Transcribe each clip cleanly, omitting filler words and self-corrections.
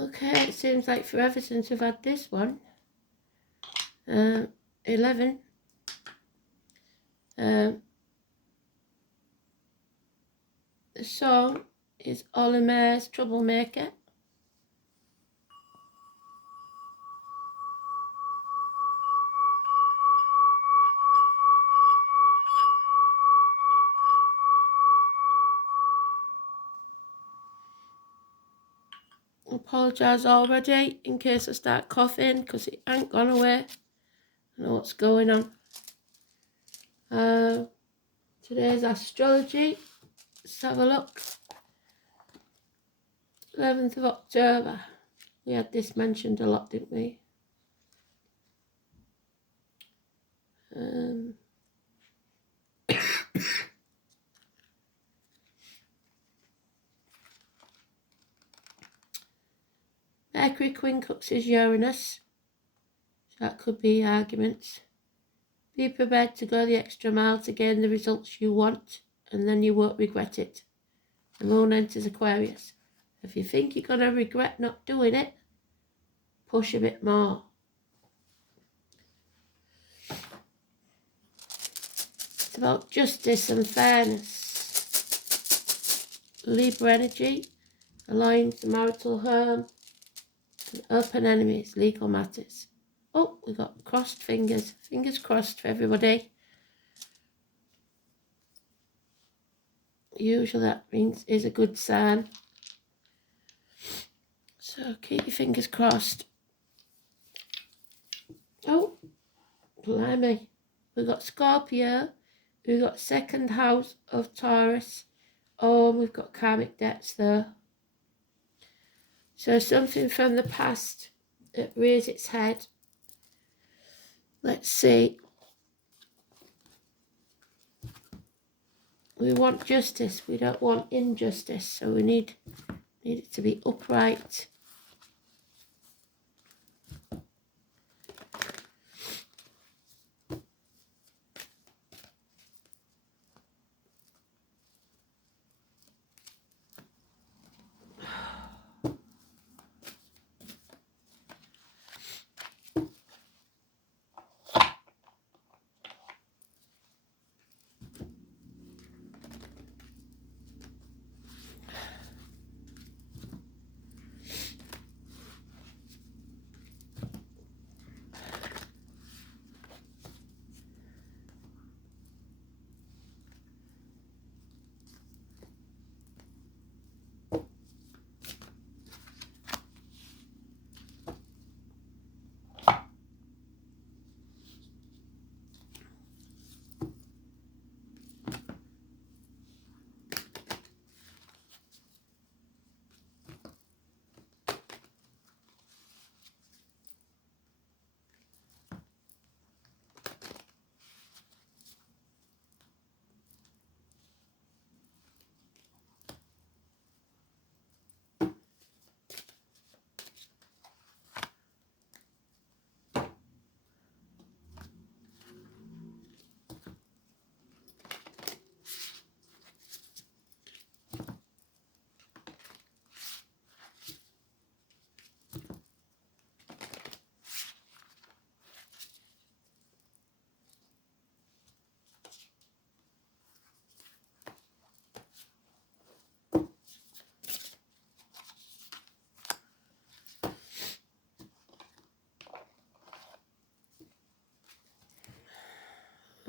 Okay, it seems like forever since I've had this one. 11. The song is Olimer's Troublemaker. I apologise already in case I start coughing because it ain't gone away. I know what's going on. Today's astrology. Let's have a look. 11th of October. We had this mentioned a lot, didn't we? Mercury quincunxes Uranus. So that could be arguments. Be prepared to go the extra mile to gain the results you want, and then you won't regret it. The moon enters Aquarius. If you think you're going to regret not doing it, push a bit more. It's about justice and fairness. Libra energy aligns the marital home and open enemies, legal matters. Oh, we got crossed fingers. Fingers crossed for everybody. Usually that means is a good sign. So keep your fingers crossed. Oh, blimey. We've got Scorpio. We've got second house of Taurus. Oh, we've got karmic debts though. So something from the past that rears its head. Let's see. We want justice. We don't want injustice. So we need it to be upright.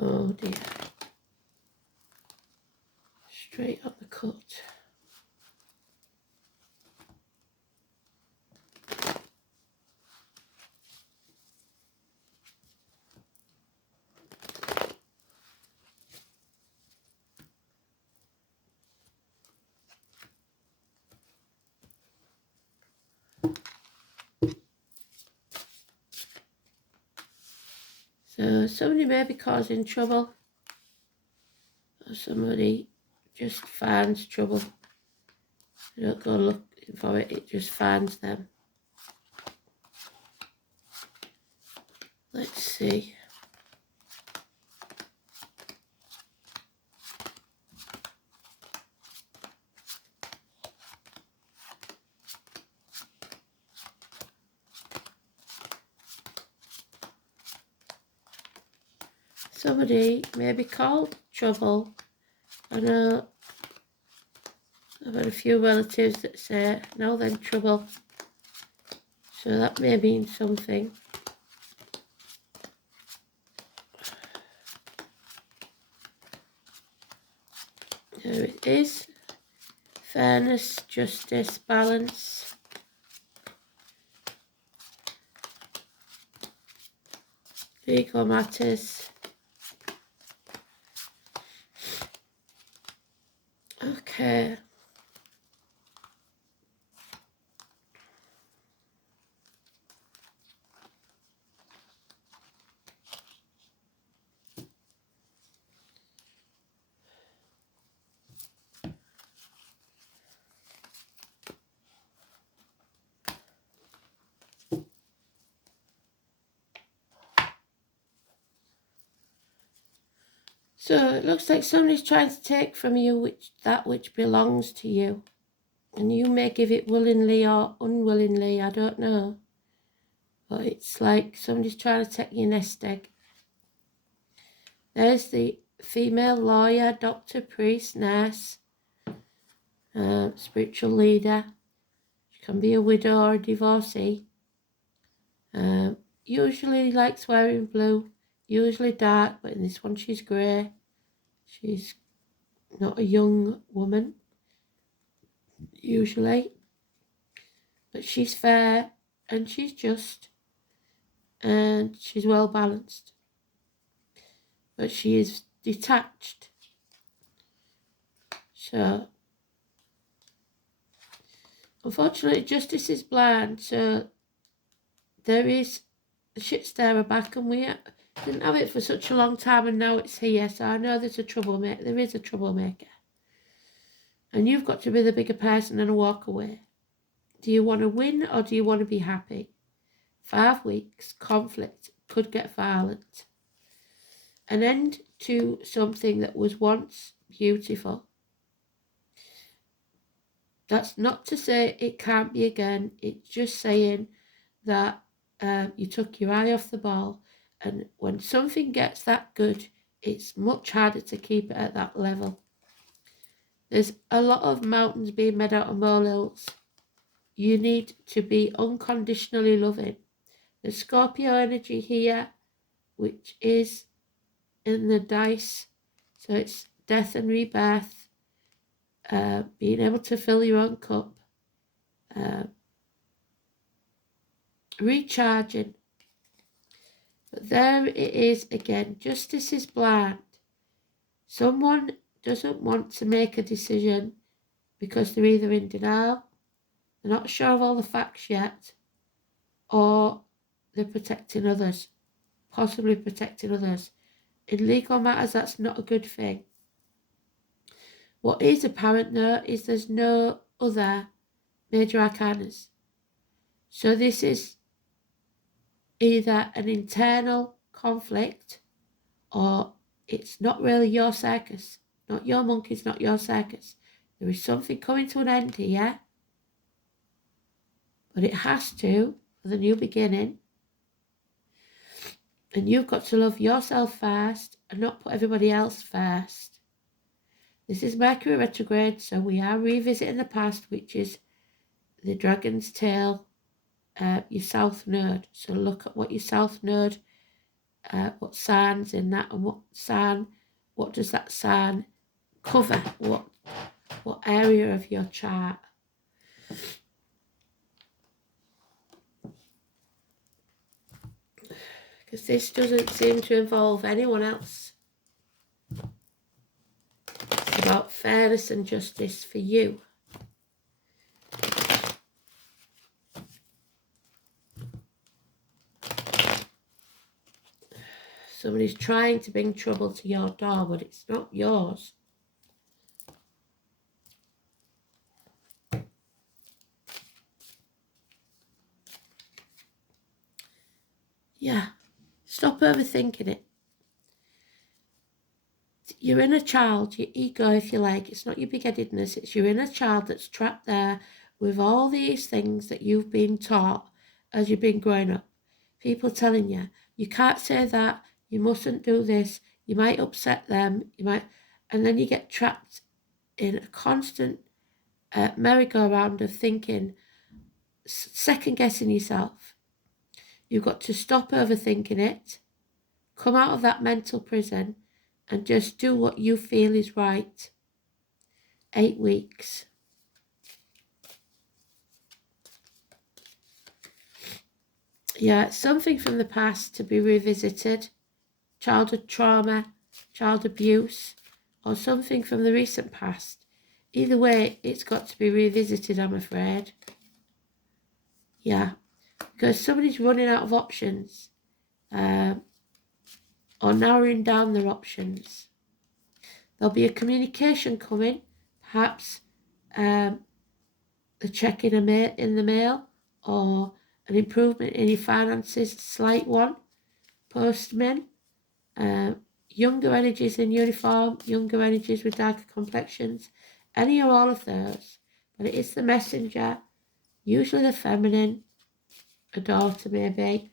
Oh dear. Straight up the cut. So somebody may be causing trouble, or somebody just finds trouble. They don't go looking for it, it just finds them. Let's see. somebody may be called trouble. I know I've had a few relatives that say, no then trouble. So that may mean something. There it is. Fairness, justice, balance. Legal matters. Okay. So it looks like somebody's trying to take from you that which belongs to you. And you may give it willingly or unwillingly, I don't know. But it's like somebody's trying to take your nest egg. There's the female lawyer, doctor, priest, nurse, spiritual leader. She can be a widow or a divorcee. Usually likes wearing blue, usually dark, but in this one she's grey. She's not a young woman, usually. But she's fair and she's just and she's well balanced. But she is detached. So, unfortunately, justice is blind. So, there is the shit stirrer back, and we didn't have it for such a long time, and now it's here. So, I know there's a troublemaker. There is a troublemaker. And you've got to be the bigger person and walk away. Do you want to win or do you want to be happy? 5 weeks, conflict, could get violent. An end to something that was once beautiful. That's not to say it can't be again. It's just saying that you took your eye off the ball. And when something gets that good, it's much harder to keep it at that level. There's a lot of mountains being made out of molehills. You need to be unconditionally loving. The Scorpio energy here, which is in the dice, so it's death and rebirth, being able to fill your own cup, recharging. But there it is again, justice is blind. Someone doesn't want to make a decision because they're either in denial, they're not sure of all the facts yet, or they're protecting others, possibly protecting others. In legal matters, that's not a good thing. What is apparent though is there's no other major arcanas. So this is either an internal conflict or it's not really your circus, not your monkeys, not your circus. There is something coming to an end here, but it has to for the new beginning. And you've got to love yourself first and not put everybody else first. This is Mercury retrograde, so we are revisiting the past, which is the dragon's tail, your south node. So look at what your south node, what signs in that, and what does that sign cover? What area of your chart? Because this doesn't seem to involve anyone else. It's about fairness and justice for you. Somebody's trying to bring trouble to your door, but it's not yours. Yeah, stop overthinking it. Your inner child, your ego, if you like, it's not your big-headedness, it's your inner child that's trapped there with all these things that you've been taught as you've been growing up. People telling you, you can't say that, you mustn't do this, you might upset them, and then you get trapped in a constant merry-go-round of thinking, second-guessing yourself. You've got to stop overthinking it, come out of that mental prison, and just do what you feel is right. 8 weeks. Yeah, something from the past to be revisited, childhood trauma, child abuse, or something from the recent past. Either way, it's got to be revisited, I'm afraid. Yeah, because somebody's running out of options, or narrowing down their options. There'll be a communication coming, perhaps a check in the mail, or an improvement in your finances, slight one. Postmen, younger energies in uniform, younger energies with darker complexions, any or all of those. But it is the messenger, usually the feminine, a daughter maybe.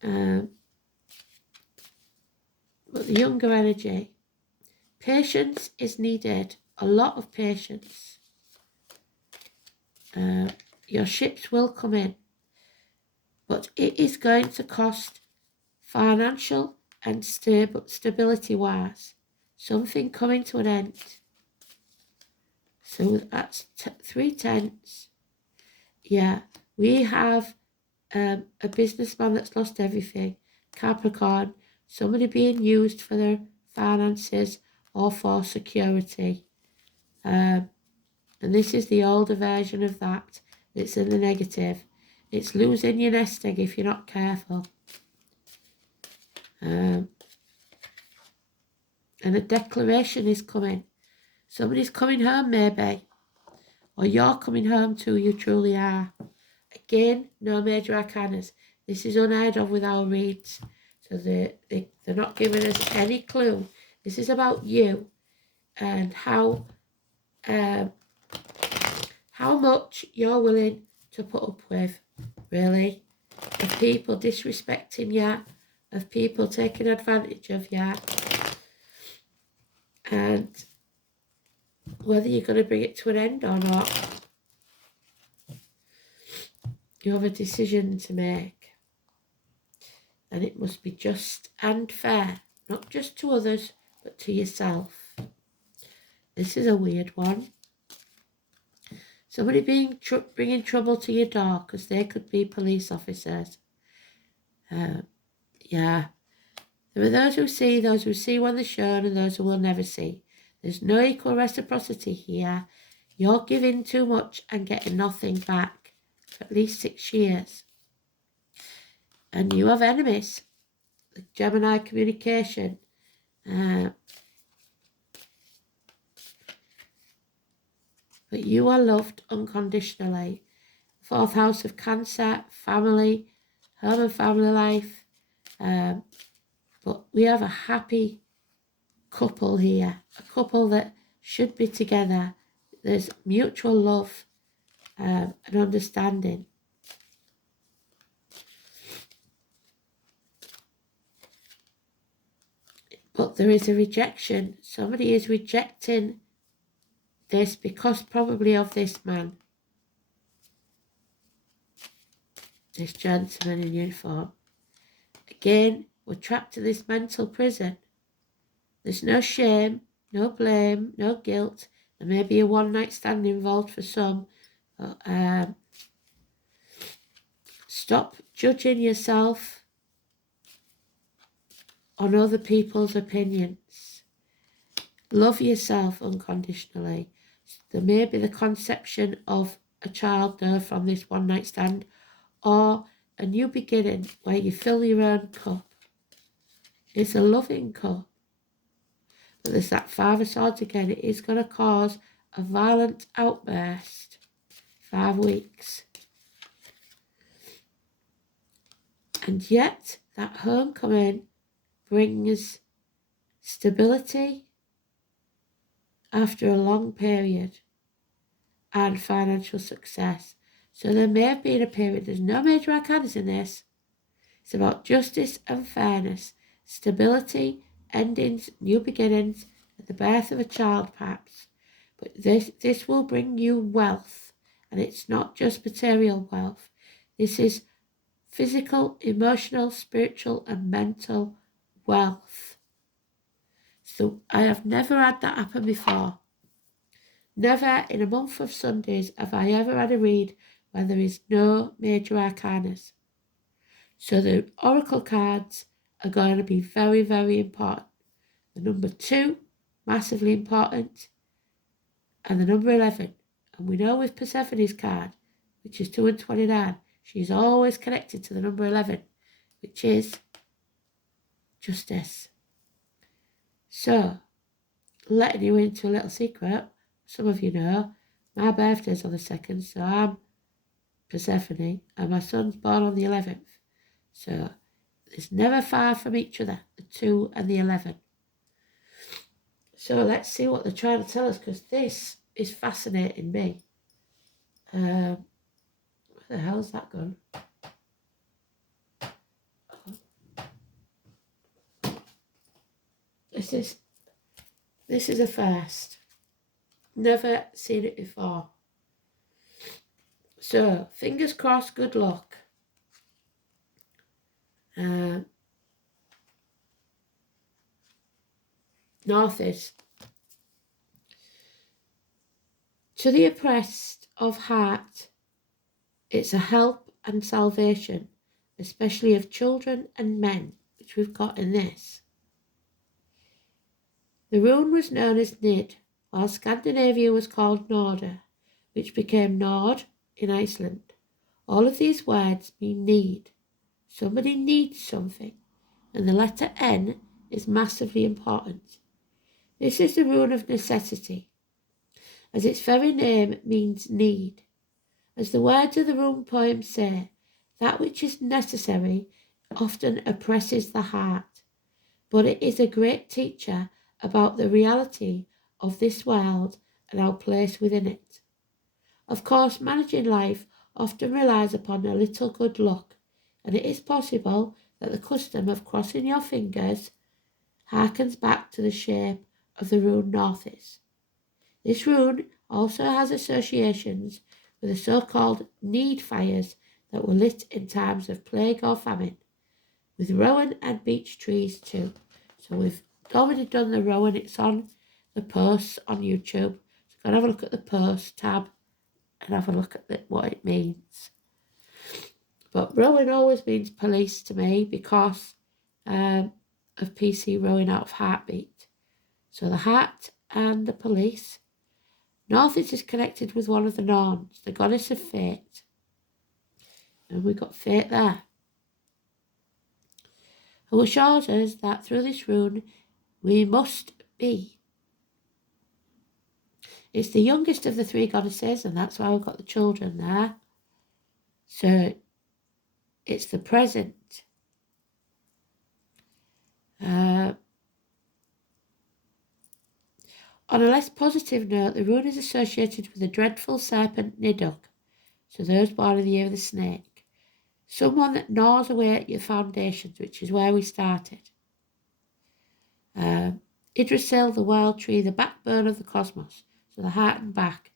But the younger energy. Patience is needed, a lot of patience. Your ships will come in, but it is going to cost financial and stability-wise. Something coming to an end. So that's 3/10. Yeah, we have a businessman that's lost everything. Capricorn, somebody being used for their finances or for security. And this is the older version of that. It's in the negative. It's losing your nest egg if you're not careful. And a declaration is coming. Somebody's coming home maybe. Or you're coming home to who you truly are. Again, no major arcanas. This is unheard of with our reads. So they're not giving us any clue. This is about you and how much you're willing to put up with, really. Of people disrespecting you, of people taking advantage of you. And whether you're going to bring it to an end or not. You have a decision to make, and it must be just and fair, not just to others, but to yourself. This is a weird one. Somebody bringing trouble to your door, because they could be police officers. Yeah. There are those who see when they're shown, and those who will never see. There's no equal reciprocity here. You're giving too much and getting nothing back for at least 6 years. And you have enemies. The Gemini communication. But you are loved unconditionally. 4th house of Cancer, family, home and family life. But we have a happy couple here. A couple that should be together. There's mutual love and understanding. But there is a rejection. Somebody is rejecting this because probably of this man. This gentleman in uniform. Again, we're trapped in this mental prison. There's no shame, no blame, no guilt. There may be a one-night stand involved for some. But, stop judging yourself on other people's opinions. Love yourself unconditionally. There may be the conception of a child there from this one-night stand, or a new beginning where you fill your own cup. It's a loving cup. But there's that 5 of Swords again. It is going to cause a violent outburst. 5 weeks. And yet, that homecoming brings stability after a long period and financial success. So there may have been a period, there's no major arcanas in this. It's about justice and fairness, stability endings, new beginnings, and the birth of a child perhaps. But this will bring you wealth, and it's not just material wealth. This is physical, emotional, spiritual, and mental wealth. So I have never had that happen before. Never in a month of Sundays have I ever had a read where there is no major arcanas. So the oracle cards are going to be very, very important. The number 2, massively important, and the number 11. And we know with Persephone's card, which is 2 and 29, she's always connected to the number 11, which is justice. So, letting you into a little secret, some of you know, my birthday's on the 2nd, so I'm Persephone, and my son's born on the 11th. So, it's never far from each other, the 2 and the 11. So let's see what they're trying to tell us, because this is fascinating me. Where the hell's that gone? This is a first. Never seen it before. So, fingers crossed, good luck. North is. To the oppressed of heart, it's a help and salvation, especially of children and men, which we've got in this. The rune was known as Nid, while Scandinavia was called Norda, which became Nord in Iceland. All of these words mean need. Somebody needs something, and the letter N is massively important. This is the rune of necessity, as its very name means need. As the words of the rune poem say, that which is necessary often oppresses the heart, but it is a great teacher about the reality of this world and our place within it. Of course, managing life often relies upon a little good luck, and it is possible that the custom of crossing your fingers harkens back to the shape of the rune Northis. This rune also has associations with the so-called need fires that were lit in times of plague or famine, with rowan and beech trees too. So we've already done the rowan, it's on the posts on YouTube. So go and have a look at the post tab and have a look at what it means. But rowan always means police to me because of PC rowing out of heartbeat. So the heart and the police. Northis is connected with one of the Norns, the goddess of fate. And we've got fate there, who assures us that through this rune we must be. It's the youngest of the 3 goddesses, and that's why we've got the children there. So it's the present. On a less positive note, the rune is associated with the dreadful serpent Nidug, so those born in the year of the snake. Someone that gnaws away at your foundations, which is where we started. Yggdrasil, the wild tree, the backbone of the cosmos, so the heart and back.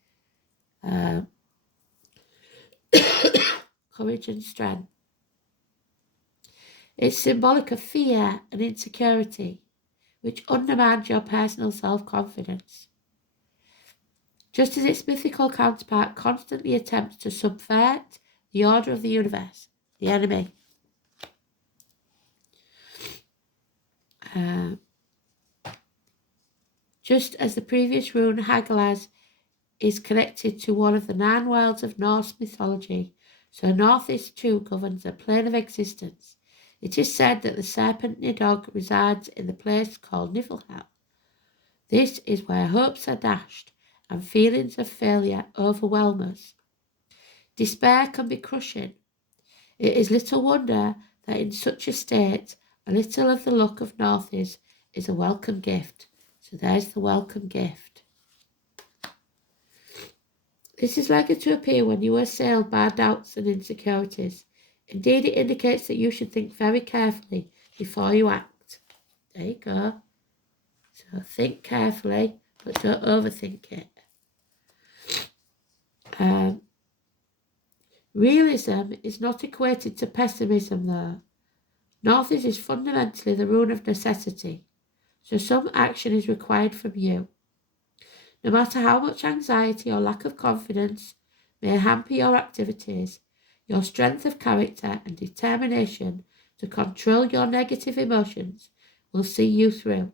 Courage and strength. It's symbolic of fear and insecurity, which undermines your personal self-confidence. Just as its mythical counterpart constantly attempts to subvert the order of the universe, the enemy. Just as the previous rune, Hagalaz, is connected to one of the 9 worlds of Norse mythology, so Northis too governs a plane of existence. It is said that the serpent Nidog resides in the place called Niflhel. This is where hopes are dashed and feelings of failure overwhelm us. Despair can be crushing. It is little wonder that in such a state, a little of the luck of Northis is a welcome gift. So there's the welcome gift. This is likely to appear when you are assailed by doubts and insecurities. Indeed, it indicates that you should think very carefully before you act. There you go. So think carefully, but don't overthink it. Realism is not equated to pessimism, though. Northeast is fundamentally the rune of necessity, so some action is required from you. No matter how much anxiety or lack of confidence may hamper your activities, your strength of character and determination to control your negative emotions will see you through.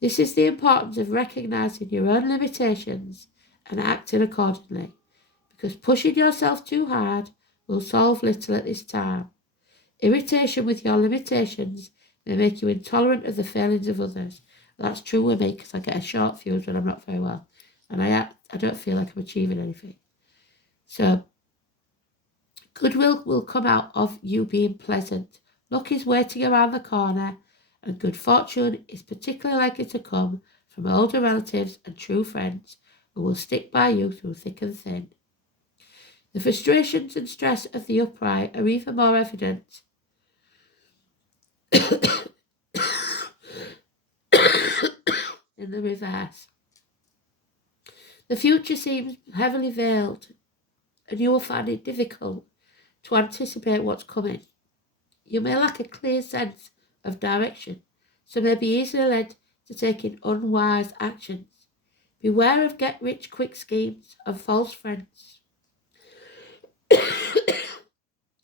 This is the importance of recognizing your own limitations and acting accordingly, because pushing yourself too hard will solve little at this time. Irritation with your limitations may make you intolerant of the failings of others. That's true with me because I get a short fuse when I'm not very well, and I don't feel like I'm achieving anything. So, goodwill will come out of you being pleasant. Luck is waiting around the corner, and good fortune is particularly likely to come from older relatives and true friends who will stick by you through thick and thin. The frustrations and stress of the upright are even more evident in the reverse. The future seems heavily veiled, and you will find it difficult to anticipate what's coming. You may lack a clear sense of direction, so may be easily led to taking unwise actions. Beware of get-rich-quick schemes and false friends.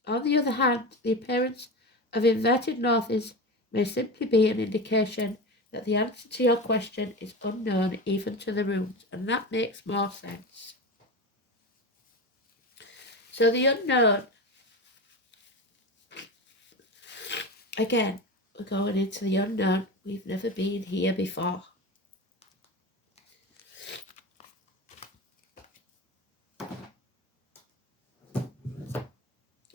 On the other hand, the appearance of inverted northeast may simply be an indication that the answer to your question is unknown even to the runes, and that makes more sense. So the unknown, again, we're going into the unknown. We've never been here before.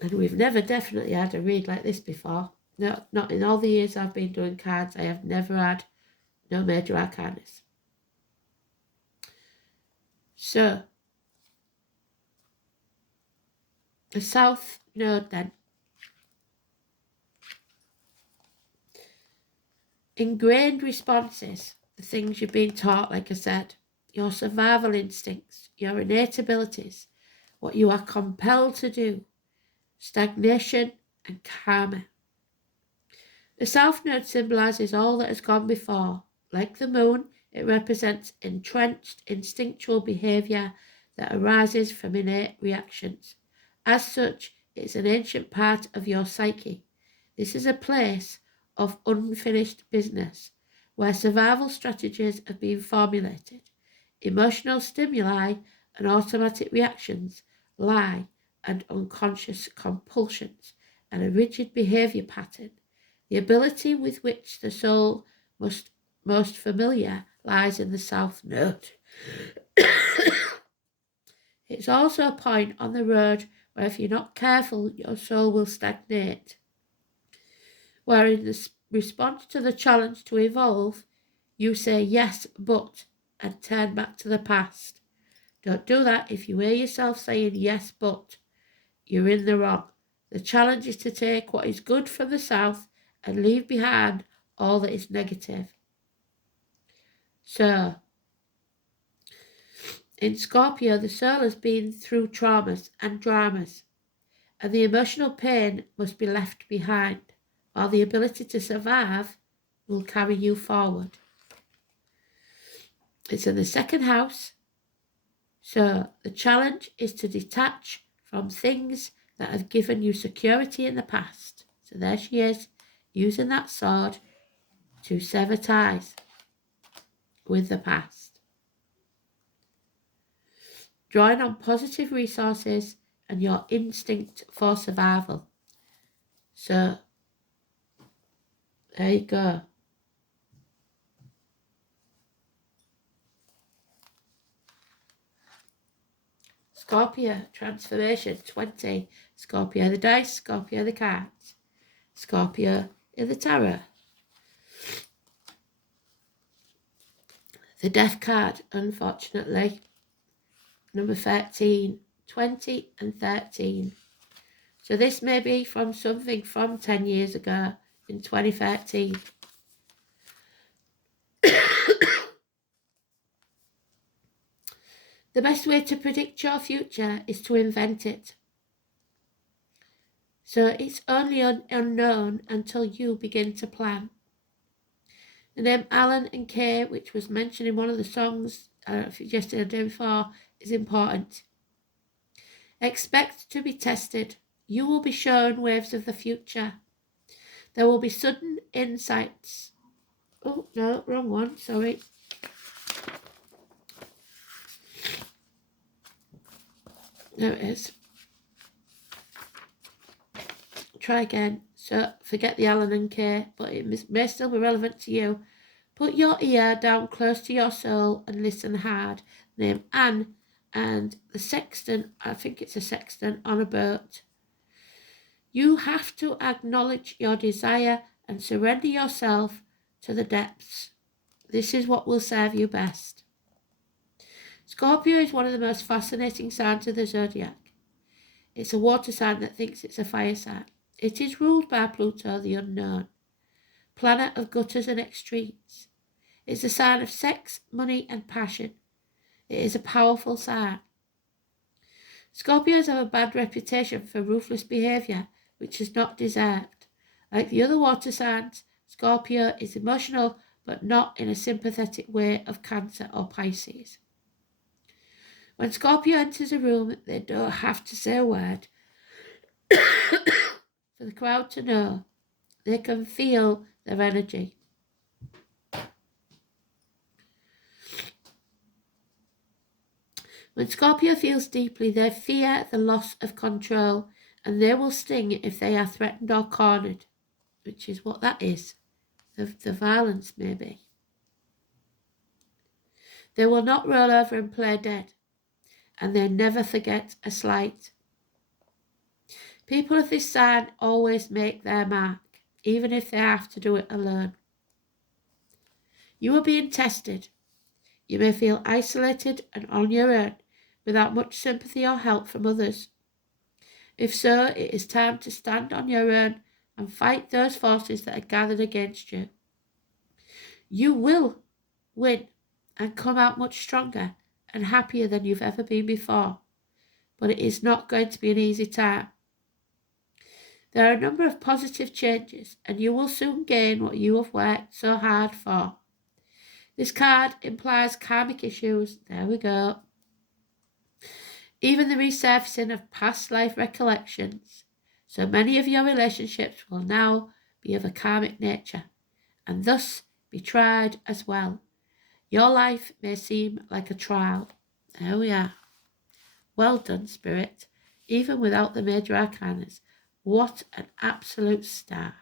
And we've never definitely had a read like this before. No, not in all the years I've been doing cards. I have never had no major arcanas. So, the south node then. Ingrained responses, the things you've been taught, like I said, your survival instincts, your innate abilities, what you are compelled to do, stagnation and karma. The south node symbolises all that has gone before. Like the moon, it represents entrenched instinctual behaviour that arises from innate reactions. As such, it is an ancient part of your psyche. This is a place of unfinished business, where survival strategies have been formulated. Emotional stimuli and automatic reactions lie, and unconscious compulsions, and a rigid behaviour pattern. The ability with which the soul most familiar lies in the south node. It's also a point on the road where if you're not careful, your soul will stagnate. Where in the response to the challenge to evolve, you say yes, but, and turn back to the past. Don't do that. If you hear yourself saying yes, but, you're in the wrong. The challenge is to take what is good from the south and leave behind all that is negative. So, in Scorpio, the soul has been through traumas and dramas, and the emotional pain must be left behind, while the ability to survive will carry you forward. It's in the second house, so the challenge is to detach from things that have given you security in the past. So there she is, using that sword to sever ties with the past. Drawing on positive resources and your instinct for survival. So, there you go. Scorpio, transformation, 20. Scorpio the dice, Scorpio the cards. Scorpio in the tarot. The death card, unfortunately. Number 13, 20 and 13. So this may be from something from 10 years ago in 2013. The best way to predict your future is to invent it. So it's only unknown until you begin to plan. The name Alan and Kay, which was mentioned in one of the songs yesterday or the day before, is important. Expect to be tested. You will be shown waves of the future. There will be sudden insights. Oh, no, wrong one, sorry. There it is. Try again. So forget the Alan and Kay, but it may still be relevant to you. Put your ear down close to your soul and listen hard. Name Anne and the sexton, I think it's a sexton, on a boat. You have to acknowledge your desire and surrender yourself to the depths. This is what will serve you best. Scorpio is one of the most fascinating signs of the zodiac. It's a water sign that thinks it's a fire sign. It is ruled by Pluto, the unknown, planet of gutters and extremes. It's a sign of sex, money, and passion. It is a powerful sign. Scorpios have a bad reputation for ruthless behaviour, which is not deserved. Like the other water signs, Scorpio is emotional, but not in a sympathetic way of Cancer or Pisces. When Scorpio enters a room, they don't have to say a word for the crowd to know. They can feel their energy. When Scorpio feels deeply, they fear the loss of control, and they will sting if they are threatened or cornered, which is what that is, the violence maybe. They will not roll over and play dead, and they never forget a slight. People of this sign always make their mark, even if they have to do it alone. You are being tested. You may feel isolated and on your own, without much sympathy or help from others. If so, it is time to stand on your own and fight those forces that are gathered against you. You will win and come out much stronger and happier than you've ever been before, but it is not going to be an easy time. There are a number of positive changes, and you will soon gain what you have worked so hard for. This card implies karmic issues. There we go. Even the resurfacing of past life recollections. So many of your relationships will now be of a karmic nature, and thus be tried as well. Your life may seem like a trial. There we are. Well done, Spirit. Even without the major arcanas. What an absolute star.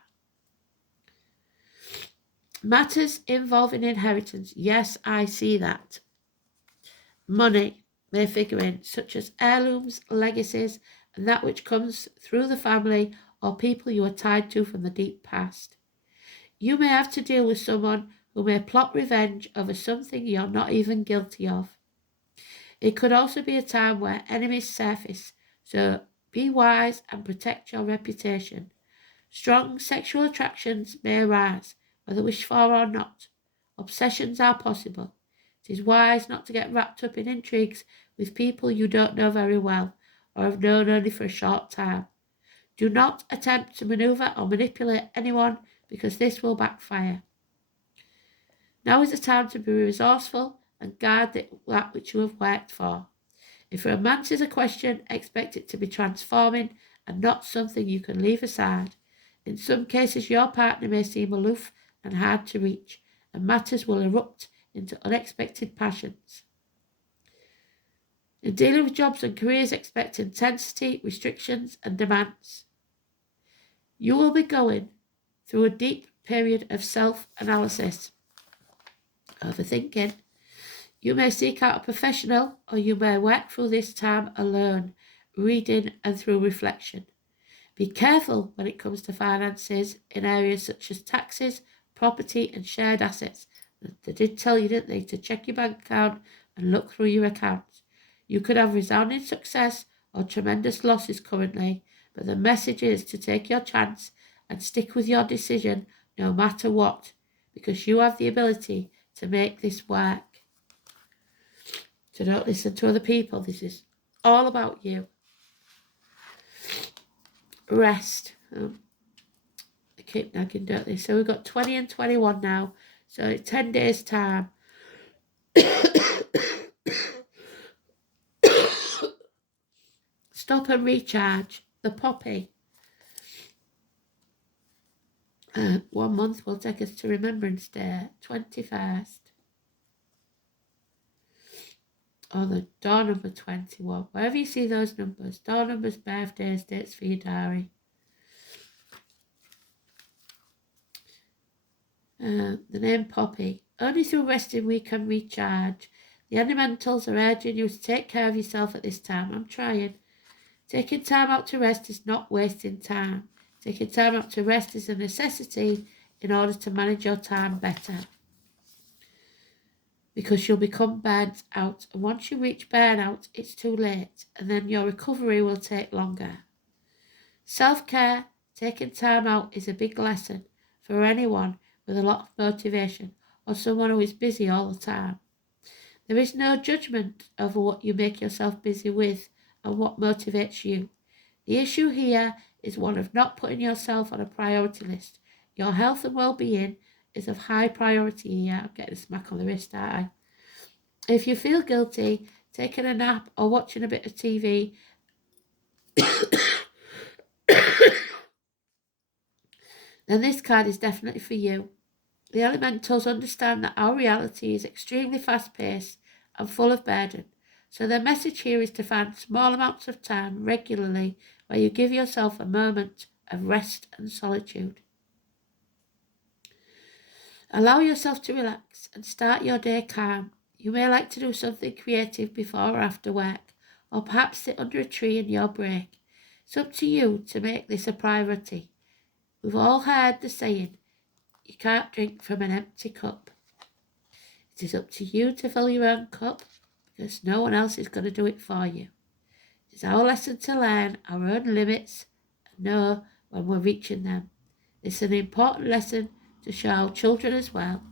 Matters involving inheritance. Yes, I see that. Money may figure in, such as heirlooms, legacies, and that which comes through the family or people you are tied to from the deep past. You may have to deal with someone who may plot revenge over something you're not even guilty of. It could also be a time where enemies surface, so be wise and protect your reputation. Strong sexual attractions may arise, whether wished for or not. Obsessions are possible. It is wise not to get wrapped up in intrigues with people you don't know very well or have known only for a short time. Do not attempt to maneuver or manipulate anyone because this will backfire. Now is the time to be resourceful and guard that which you have worked for. If romance is a question, expect it to be transforming and not something you can leave aside. In some cases, your partner may seem aloof and hard to reach, and matters will erupt into unexpected passions. In dealing with jobs and careers, expect intensity, restrictions, and demands. You will be going through a deep period of self-analysis. Overthinking. You may seek out a professional, or you may work through this time alone, reading and through reflection. Be careful when it comes to finances in areas such as taxes, property, and shared assets. They did tell you, didn't they, to check your bank account and look through your accounts. You could have resounding success or tremendous losses currently, but the message is to take your chance and stick with your decision no matter what, because you have the ability to make this work. So don't listen to other people. This is all about you. Rest. I keep nagging, don't they? So we've got 20 and 21 now. So it's 10 days' time. Stop and recharge. The poppy. 1 month will take us to Remembrance Day, 21st. Or the door number 21. Wherever you see those numbers. Door numbers, birthdays, dates for your diary. The name Poppy. Only through resting we can recharge. The elementals are urging you to take care of yourself at this time. I'm trying. Taking time out to rest is not wasting time. Taking time out to rest is a necessity in order to manage your time better. Because you'll become burnt out. And once you reach burnout, it's too late. And then your recovery will take longer. Self-care, taking time out is a big lesson for anyone with a lot of motivation or someone who is busy all the time. There is no judgment over what you make yourself busy with and what motivates you. The issue here is one of not putting yourself on a priority list. Your health and well-being is of high priority here. I'm getting a smack on the wrist, aren't I? If you feel guilty, taking a nap or watching a bit of TV then this card is definitely for you. The elementals understand that our reality is extremely fast-paced and full of burden. So their message here is to find small amounts of time regularly where you give yourself a moment of rest and solitude. Allow yourself to relax and start your day calm. You may like to do something creative before or after work, or perhaps sit under a tree in your break. It's up to you to make this a priority. We've all heard the saying, you can't drink from an empty cup. It is up to you to fill your own cup because no one else is going to do it for you. It's our lesson to learn our own limits and know when we're reaching them. It's an important lesson to show our children as well.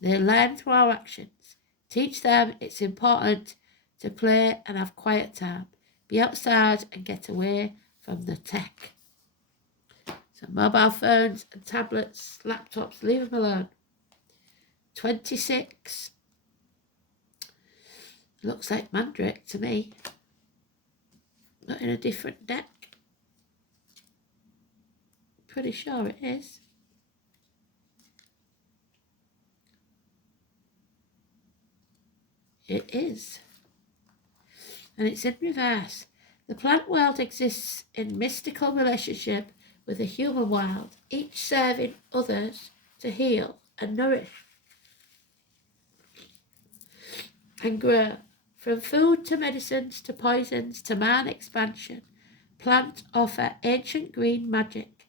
They learn through our actions. Teach them it's important to play and have quiet time. Be outside and get away from the tech. So mobile phones and tablets, laptops, leave them alone. 26. Looks like Mandrake to me. Not in a different deck. Pretty sure it is. It is. And it's in reverse. The plant world exists in mystical relationship with the human world, each serving others to heal and nourish and grow. From food to medicines to poisons to man expansion, plants offer ancient green magic.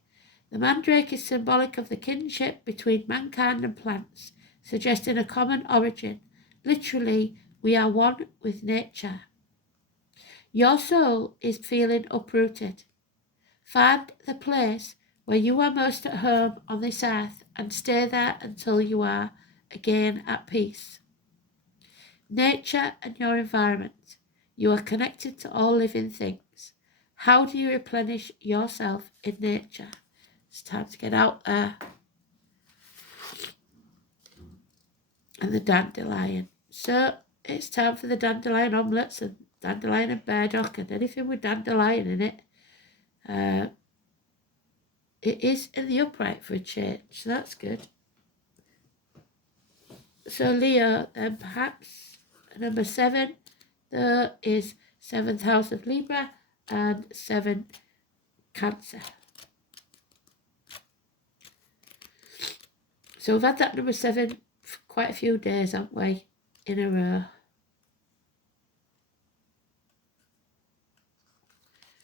The mandrake is symbolic of the kinship between mankind and plants, suggesting a common origin. Literally, we are one with nature. Your soul is feeling uprooted. Find the place where you are most at home on this earth and stay there until you are again at peace. Nature and your environment. You are connected to all living things. How do you replenish yourself in nature? It's time to get out there. And the dandelion. So it's time for the dandelion omelettes and dandelion and burdock and anything with dandelion in it. It is in the upright for a change, so that's good. So Leo, then perhaps number 7, there is 7th house of Libra and 7 Cancer. So we've had that number 7 for quite a few days, haven't we, in a row.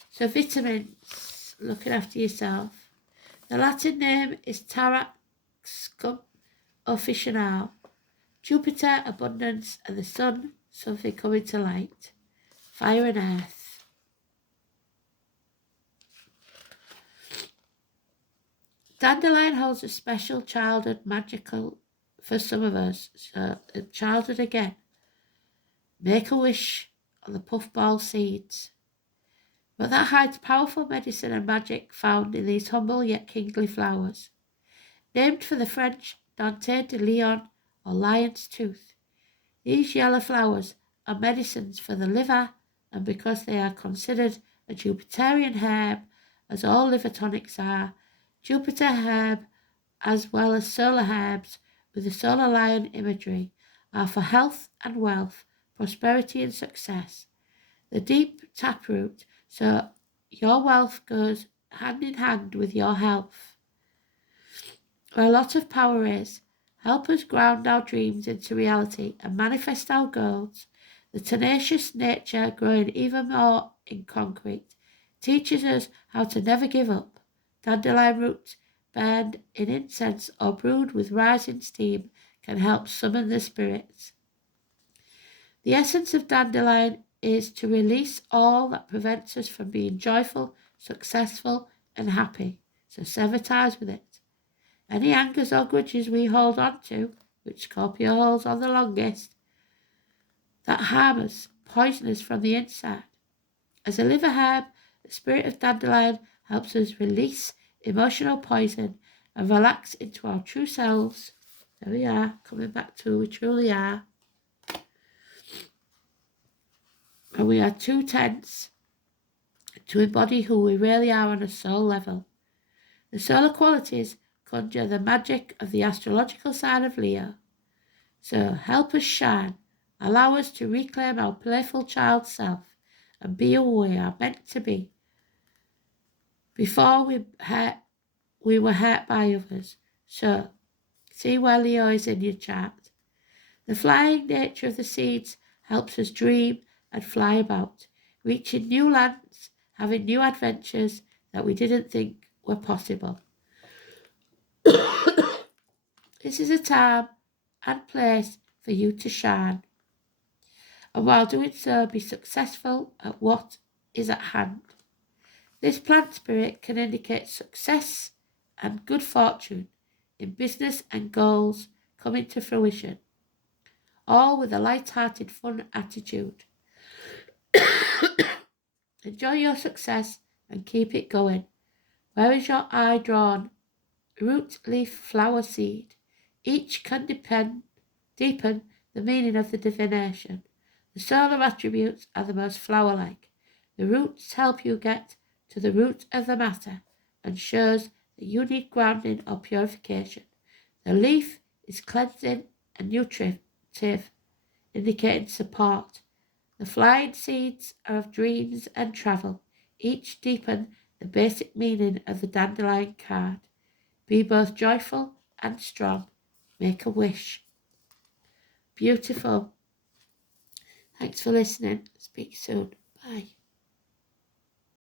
So vitamins, looking after yourself. The Latin name is Taraxacum officinale. Jupiter, abundance, and the sun, something coming to light. Fire and earth. Dandelion holds a special childhood magical for some of us. So childhood again. Make a wish on the puffball seeds. But that hides powerful medicine and magic found in these humble yet kingly flowers. Named for the French Dante de Leon or lion's tooth, these yellow flowers are medicines for the liver, and because they are considered a Jupiterian herb, as all liver tonics are, Jupiter herb as well as solar herbs with the solar lion imagery are for health and wealth, prosperity and success. The deep taproot, so your wealth goes hand in hand with your health. Where a lot of power is, help us ground our dreams into reality and manifest our goals. The tenacious nature growing even more in concrete teaches us how to never give up. Dandelion roots burned in incense or brewed with rising steam can help summon the spirits. The essence of dandelion is to release all that prevents us from being joyful, successful, and happy. So sever ties with it. Any angers or grudges we hold on to, which Scorpio holds on the longest, that harm us, poison us from the inside. As a liver herb, the spirit of dandelion helps us release emotional poison and relax into our true selves. There we are, coming back to who we truly are. And we are too tense to embody who we really are on a soul level. The solar qualities conjure the magic of the astrological sign of Leo. So help us shine, allow us to reclaim our playful child self and be who we are meant to be. Before we were hurt by others. So see where Leo is in your chart. The flying nature of the seeds helps us dream and fly about, reaching new lands, having new adventures that we didn't think were possible. This is a time and place for you to shine, and while doing so, be successful at what is at hand. This plant spirit can indicate success and good fortune in business and goals coming to fruition, all with a light-hearted, fun attitude. Enjoy your success and keep it going. Where is your eye drawn? Root, leaf, flower, seed. Each can deepen the meaning of the divination. The solar attributes are the most flower-like. The roots help you get to the root of the matter and shows that you need grounding or purification. The leaf is cleansing and nutritive, indicating support. The flying seeds are of dreams and travel. Each deepen the basic meaning of the dandelion card. Be both joyful and strong. Make a wish. Beautiful. Thanks for listening. Speak soon. Bye.